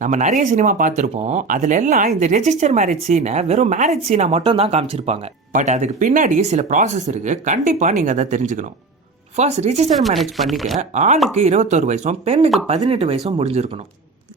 நம்ம நிறைய சினிமா பார்த்துருப்போம். அதுல எல்லாம் இந்த ரெஜிஸ்டர் மேரேஜ் சீனை வெறும் மேரேஜ் சீனா மட்டும் தான் காமிச்சிருப்பாங்க. பட் அதுக்கு பின்னாடி சில ப்ராசஸ் இருக்கு. கண்டிப்பா நீங்க அதை தெரிஞ்சுக்கணும். ஃபர்ஸ்ட், ரிஜிஸ்டர் மேரேஜ் பண்ணிக்க ஆணுக்கு 21 வயசும் பெண்ணுக்கு 18 வயசும் முடிஞ்சிருக்கணும்.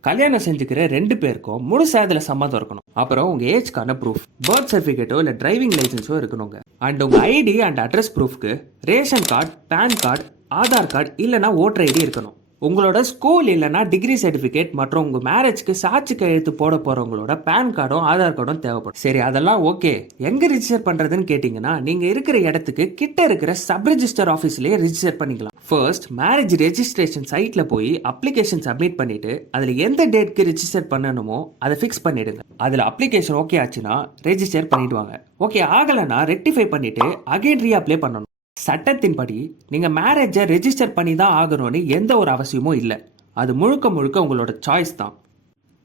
கல்யாணம் செஞ்சுக்கிற 2 பேருக்கும் முழுசா இதுல சம்மதம் இருக்கணும். அப்புறம் உங்க ஏஜ்க்கான ப்ரூஃப், பர்த் சர்டிஃபிகேட்டோ இல்ல டிரைவிங் லைசன்ஸோ இருக்கணுங்க. அண்ட் உங்க ஐடி அண்ட் அட்ரஸ் ப்ரூஃப்க்கு ration card, pan card, Aadhaar card இல்லைனா ஓட்டர் ஐடி இருக்கணும். உங்களோட ஸ்கூல் இல்லைனா டிகிரி சர்டிஃபிகேட் மற்றும் உங்கள் மேரேஜ்க்கு சாட்சி கையெழுத்து போட போகிறவங்களோட பேன் கார்டும் ஆதார் கார்டும் தேவைப்படும். சரி, அதெல்லாம் ஓகே. எங்கே ரிஜிஸ்டர் பண்ணுறதுன்னு கேட்டிங்கன்னா, நீங்கள் இருக்கிற இடத்துக்கு கிட்ட இருக்கிற சப் ரிஜிஸ்டர் ஆஃபீஸ்லேயே ரிஜிஸ்டர் பண்ணிக்கலாம். ஃபர்ஸ்ட், மேரேஜ் ரெஜிஸ்ட்ரேஷன் சைட்டில் போய் அப்ளிகேஷன் சப்மிட் பண்ணிவிட்டு அதில் எந்த டேட்க்கு ரிஜிஸ்டர் பண்ணணுமோ அதை ஃபிக்ஸ் பண்ணிவிடுங்க. அதில் அப்ளிகேஷன் ஓகே ஆச்சுன்னா ரெஜிஸ்டர் பண்ணிவிடுவாங்க. ஓகே ஆகலைன்னா ரெக்டிஃபை பண்ணிவிட்டு அகைன் ரீஅப்ளை பண்ணணும். சட்டத்தின்படி நீங்கள் மேரேஜை ரெஜிஸ்டர் பண்ணி தான் ஆகணும்னு எந்த ஒரு அவசியமும் இல்லை. அது முழுக்க முழுக்க உங்களோட சாய்ஸ் தான்.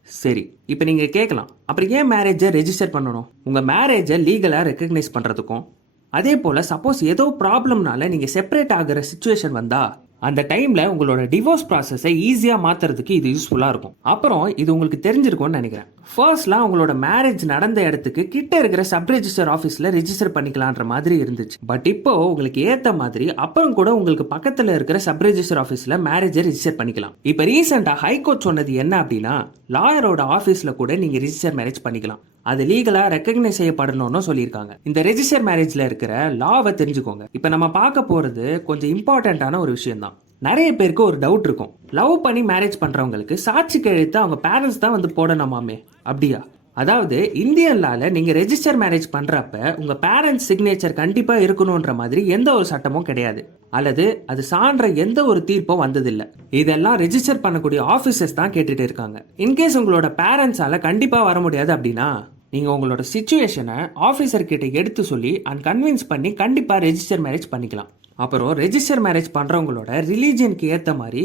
சரி, இப்போ நீங்கள் கேட்கலாம், அப்புறம் ஏன் மேரேஜை ரெஜிஸ்டர் பண்ணணும்? உங்கள் மேரேஜை லீகலாக ரெக்கக்னைஸ் பண்ணுறதுக்கும், அதே போல் சப்போஸ் ஏதோ ப்ராப்ளம்னால நீங்கள் செப்பரேட் ஆகிற சுச்சுவேஷன் வந்தால் அந்த டைமில் உங்களோட டிவோர்ஸ் ப்ராசஸை ஈஸியாக மாற்றுறதுக்கு இது யூஸ்ஃபுல்லாக இருக்கும். அப்புறம் இது உங்களுக்கு தெரிஞ்சிருக்கும்னு நினைக்கிறேன். ஃபர்ஸ்ட்லாம் உங்களோட மேரேஜ் நடந்த இடத்துக்கு கிட்ட இருக்கிற சப் ரெஜிஸ்டர் ஆஃபீஸில் ரெஜிஸ்டர் பண்ணிக்கலான்ற மாதிரி இருந்துச்சு. பட் இப்போ உங்களுக்கு ஏற்ற மாதிரி அப்புறம் கூட உங்களுக்கு பக்கத்தில் இருக்கிற சப் ரெஜிஸ்டர் ஆஃபீஸில் மேரேஜை ரெஜிஸ்டர் பண்ணிக்கலாம். இப்போ ரீசெண்டாக ஹைகோர்ட் சொன்னது என்ன அப்படின்னா, லாயரோட ஆஃபீஸில் கூட நீங்கள் ரெஜிஸ்டர் மேரேஜ் பண்ணிக்கலாம். அது லீகலாக ரெக்கக்னைஸ் செய்யப்படணும்னு சொல்லியிருக்காங்க. இந்த ரெஜிஸ்டர் மேரேஜில் இருக்கிற லாவை தெரிஞ்சுக்கோங்க. இப்போ நம்ம பார்க்க போகிறது கொஞ்சம் இம்பார்ட்டண்ட்டான ஒரு விஷயம் தான். நிறைய பேருக்கு ஒரு டவுட் இருக்கும், லவ் பண்ணி மேரேஜ் பண்ணுறவங்களுக்கு சாட்சி கையெழுத்து அவங்க பேரண்ட்ஸ் தான் வந்து போடணுமாமே, அப்படியா? அதாவது இந்தியன் லால நீங்கள் ரெஜிஸ்டர் மேரேஜ் பண்ணுறப்ப உங்கள் பேரண்ட்ஸ் சிக்னேச்சர் கண்டிப்பாக இருக்கணுன்ற மாதிரி எந்த ஒரு சட்டமும் கிடையாது, அல்லது அது சான்ற எந்த ஒரு தீர்ப்பும் வந்ததில்லை. இதெல்லாம் ரெஜிஸ்டர் பண்ணக்கூடிய ஆஃபீஸர்ஸ் தான் கேட்டுட்டு இருக்காங்க. இன்கேஸ் உங்களோட பேரண்ட்ஸால கண்டிப்பாக வர முடியாது அப்படின்னா நீங்கள் உங்களோட சிச்சுவேஷனை ஆஃபீஸர் கிட்ட எடுத்து சொல்லி அண்ட் கன்வின்ஸ் பண்ணி கண்டிப்பாக ரெஜிஸ்டர் மேரேஜ் பண்ணிக்கலாம். அப்புறம் ரெஜிஸ்டர் மேரேஜ் பண்ணுறவங்களோட ரிலீஜனுக்கு ஏற்ற மாதிரி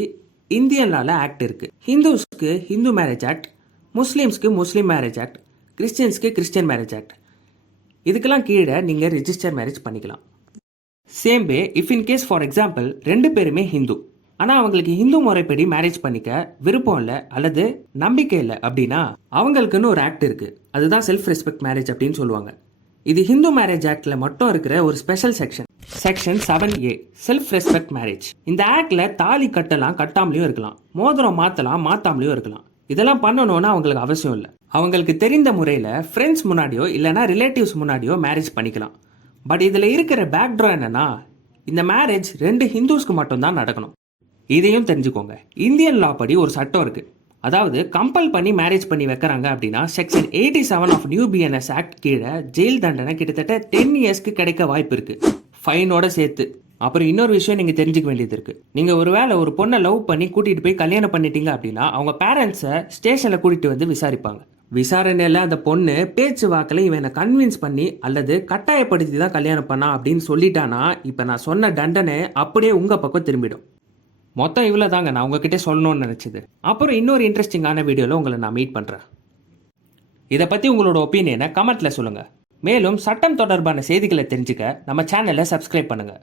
இந்தியன் லால ஆக்ட் இருக்குது. ஹிந்துஸ்க்கு ஹிந்து மேரேஜ் ஆக்ட், முஸ்லீம்ஸ்க்கு முஸ்லீம் மேரேஜ் ஆக்ட், கிறிஸ்டியன்ஸ்க்கு கிறிஸ்டியன் மேரேஜ் ஆக்ட். இதுக்கெல்லாம் கீழே நீங்கள் ரெஜிஸ்டர் மேரேஜ் பண்ணிக்கலாம். Same way if in case for example 2 பேருமே ஹிந்து, ஆனால் அவங்களுக்கு ஹிந்து முறைப்படி மேரேஜ் பண்ணிக்க விருப்பம் இல்லை அல்லது நம்பிக்கை இல்லை அப்படின்னா அவங்களுக்குன்னு ஒரு ஆக்ட் இருக்குது. அதுதான் செல்ஃப் ரெஸ்பெக்ட் மேரேஜ் அப்படின்னு சொல்லுவாங்க. இது ஹிந்து மேரேஜ் ஆக்ட்ல மட்டும் இருக்கிற ஒரு special section 7A, self respect marriage. இந்த ஆக்ட்ல தாலி கட்டலாம், கட்டாமலையும் இருக்கலாம், மோதிரம் மாத்தலாம், மாத்தாமலையும் இருக்கலாம். இதெல்லாம் பண்ணணும்னு அவங்களுக்கு அவசியம் இல்லை. அவங்களுக்கு தெரிந்த முறையில் ஃப்ரெண்ட்ஸ் முன்னாடியோ இல்லைனா ரிலேட்டிவ்ஸ் முன்னாடியோ மேரேஜ் பண்ணிக்கலாம். பட் இதில் இருக்கிற பேக்ட்ரா என்னன்னா, இந்த மேரேஜ் 2 ஹிந்துஸ்க்கு மட்டும்தான் நடக்கணும். இதையும் தெரிஞ்சுக்கோங்க. இந்தியன் லா படி ஒரு சட்டம் இருக்கு. அதாவது கம்பல் பண்ணி மேரேஜ் பண்ணி வைக்கிறாங்க அப்படின்னா section 87 of new BNS act கீழே ஜெயில் தண்டனை கிட்டத்தட்ட 10 இயர்ஸ்க்கு கிடைக்க வாய்ப்பு இருக்கு, ஃபைனோட சேர்த்து. அப்புறம் இன்னொரு விஷயம் நீங்கள் தெரிஞ்சுக்க வேண்டியது இருக்கு. நீங்கள் ஒருவேளை ஒரு பொண்ணை லவ் பண்ணி கூட்டிட்டு போய் கல்யாணம் பண்ணிட்டீங்க அப்படின்னா அவங்க பேரண்ட்ஸை ஸ்டேஷனில் கூட்டிட்டு வந்து விசாரிப்பாங்க. விசாரணையில் அந்த பொண்ணு பேச்சு வாக்கில் இவனை கன்வின்ஸ் பண்ணி அல்லது கட்டாயப்படுத்தி தான் கல்யாணம் பண்ணா அப்படின்னு சொல்லிட்டானா இப்போ நான் சொன்ன தண்டனை அப்படியே உங்கள் பக்கம் திரும்பிடும். மொத்தம் இவ்வளோ தாங்க நான் உங்ககிட்ட சொல்லணும்னு நினச்சது. அப்புறம் இன்னொரு இன்ட்ரெஸ்டிங்கான வீடியோவில் உங்களை நான் மீட் பண்ணுறேன். இதை பற்றி உங்களோட ஒப்பீனியனை கமெண்ட்டில் சொல்லுங்கள். மேலும் சட்டம் தொடர்பான செய்திகளை தெரிஞ்சுக்க நம்ம சேனலை சப்ஸ்கிரைப் பண்ணுங்கள்.